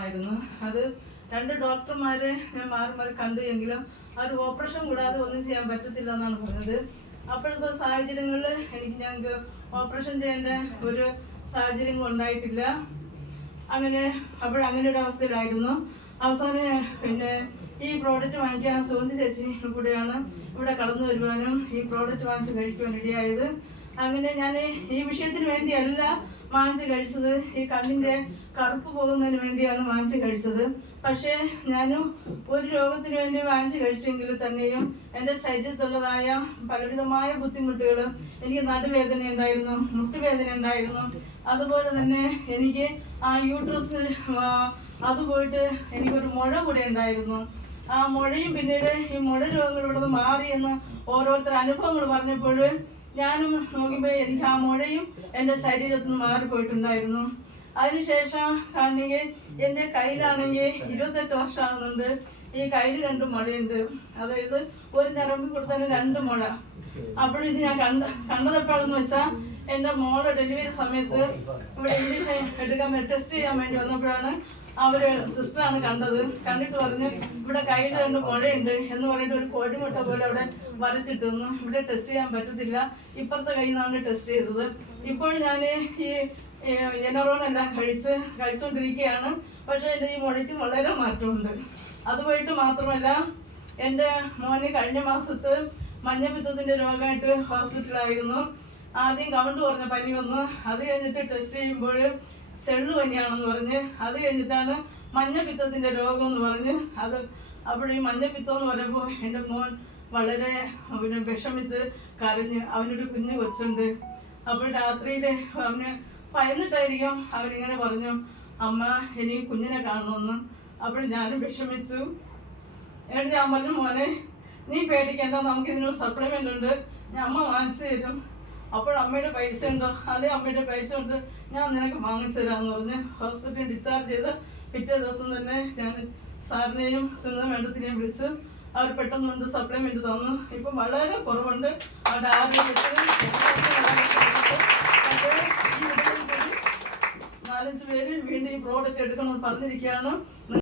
ആയിരുന്നു. അത് 2 ഡോക്ടർമാരെ ഞാൻ മാറി മാറി കണ്ടു എങ്കിലും ആ ഒരു ഓപ്പറേഷൻ കൂടാതെ ഒന്നും ചെയ്യാൻ പറ്റത്തില്ല എന്നാണ് പറഞ്ഞത്. അപ്പോഴത്തെ സാഹചര്യങ്ങളിൽ ഞങ്ങൾക്ക് ഓപ്പറേഷൻ ചെയ്യേണ്ട ഒരു സാഹചര്യങ്ങൾ ഉണ്ടായിട്ടില്ല. അങ്ങനെ ഒരു അവസ്ഥയിലായിരുന്നു. അവസാനം ഈ പ്രോഡക്റ്റ് വാങ്ങിക്കാൻ സുഗന്ധി ചേച്ചി കൂടെയാണ് ഇവിടെ കടന്നു വരുവാനും ഈ പ്രോഡക്റ്റ് വാങ്ങിച്ച് കഴിക്കുവാൻ ഇടയായത്. അങ്ങനെ ഞാൻ ഈ വിഷയത്തിന് വേണ്ടിയല്ല വാങ്ങിച്ച് കഴിച്ചത്, ഈ കണ്ണിൻ്റെ കറുപ്പ് പോകുന്നതിന് വേണ്ടിയാണ് വാങ്ങിച്ച് കഴിച്ചത്. പക്ഷേ ഞാനും ഒരു രോഗത്തിന് വേണ്ടി വാങ്ങിച്ച് കഴിച്ചെങ്കിൽ തന്നെയും എൻ്റെ ശരീരത്തുള്ളതായ പലവിധമായ ബുദ്ധിമുട്ടുകൾ, എനിക്ക് നടുവേദന ഉണ്ടായിരുന്നു, മുട്ടുവേദന ഉണ്ടായിരുന്നു. അതുപോലെ തന്നെ എനിക്ക് ആ യൂട്രസ് അത് പോയിട്ട് എനിക്കൊരു മുഴ കൂടെ ഉണ്ടായിരുന്നു. ആ മുഴയും പിന്നീട് ഈ മുഴ രോഗങ്ങൾ ഇവിടെ നിന്ന് മാറിയെന്ന് ഓരോരുത്തർ അനുഭവങ്ങൾ പറഞ്ഞപ്പോൾ ഞാനും നോക്കുമ്പോൾ എനിക്ക് ആ മുഴയും എൻ്റെ ശരീരത്തിൽ നിന്ന് മാറിപ്പോയിട്ടുണ്ടായിരുന്നു. അതിനുശേഷം ആണെങ്കിൽ എൻ്റെ കയ്യിലാണെങ്കിൽ 28 വർഷമാകുന്നുണ്ട്. ഈ കയ്യിൽ 2 മുഴയുണ്ട്. അതായത് ഒരു ഞരമ്പിൽ കൊടുത്താൽ 2 മുഴ. അപ്പോഴിത് ഞാൻ കണ്ടതെപ്പോഴെന്ന് വെച്ചാൽ എൻ്റെ മോളെ ഡെലിവറി സമയത്ത് ഇവിടെ ഇംഗ്ലീഷ് എടുക്കാൻ ടെസ്റ്റ് ചെയ്യാൻ വേണ്ടി വന്നപ്പോഴാണ് സിസ്റ്ററാണ് കണ്ടത്. കണ്ടിട്ട് പറഞ്ഞ് ഇവിടെ കയ്യിൽ 2 മുഴയുണ്ട് എന്ന് പറഞ്ഞിട്ട് ഒരു കോഴിമുട്ട പോലെ അവിടെ വരച്ചിട്ട് തന്നു. ഇവിടെ ടെസ്റ്റ് ചെയ്യാൻ പറ്റത്തില്ല, ഇപ്പുറത്തെ കയ്യിൽ നിന്നാണ് ടെസ്റ്റ് ചെയ്തത്. ഇപ്പോൾ ഞാൻ ഈ എനറോണെല്ലാം കഴിച്ചുകൊണ്ടിരിക്കുകയാണ്. പക്ഷേ എൻ്റെ ഈ മുഴയ്ക്ക് വളരെ മാറ്റമുണ്ട്. അതുപോയിട്ട് മാത്രമല്ല, എൻ്റെ മോന് കഴിഞ്ഞ മാസത്ത് മഞ്ഞപ്പിത്തത്തിൻ്റെ രോഗമായിട്ട് ഹോസ്പിറ്റലായിരുന്നു. ആദ്യം കൗണ്ട് കുറഞ്ഞ പനി വന്നു. അത് കഴിഞ്ഞിട്ട് ടെസ്റ്റ് ചെയ്യുമ്പോൾ ചെള്ളു പനിയാണെന്ന് പറഞ്ഞ്, അത് കഴിഞ്ഞിട്ടാണ് മഞ്ഞപ്പിത്തത്തിൻ്റെ രോഗം എന്ന് പറഞ്ഞ് അപ്പോൾ ഈ മഞ്ഞപ്പിത്തം എന്ന് പറയുമ്പോൾ എൻ്റെ മോൻ വളരെ വിഷമിച്ച് കരഞ്ഞ്. അവനൊരു കുഞ്ഞു കൊച്ചുണ്ട്. അപ്പോൾ രാത്രിയിൽ അവന് ഭയന്നിട്ടായിരിക്കും അവനിങ്ങനെ പറഞ്ഞു, അമ്മ എനിക്ക് കുഞ്ഞിനെ കാണണമെന്ന്. അപ്പോൾ ഞാനും വിഷമിച്ചു. എന്നിട്ട് ഞാൻ പറഞ്ഞു, മോനെ നീ പേടിക്കേണ്ട, നമുക്കിതിനൊരു സപ്ലിമെൻ്റ് ഉണ്ട്, അമ്മ വാങ്ങിച്ചു തരും. അപ്പോൾ അമ്മയുടെ പൈസ ഉണ്ടോ? അതേ, അമ്മയുടെ പൈസ ഉണ്ട്, ഞാൻ നിനക്ക് വാങ്ങിച്ചു തരാമെന്ന് പറഞ്ഞ് ഹോസ്പിറ്റലിൽ ഡിസ്ചാർജ് ചെയ്ത് പിറ്റേ ദിവസം തന്നെ ഞാൻ സാറിനെയും സുഗന്ധ മേഡത്തിനെയും വിളിച്ചു. അവർ പെട്ടെന്നുണ്ട് സപ്ലിമെൻ്റ് തന്നു. ഇപ്പം വളരെ കുറവുണ്ട് അവരുടെ ആരോഗ്യത്തിന്. 4-5 പേര് വീണ്ടും ഈ പ്രോഡക്റ്റ് എടുക്കണമെന്ന് പറഞ്ഞിരിക്കുകയാണ്.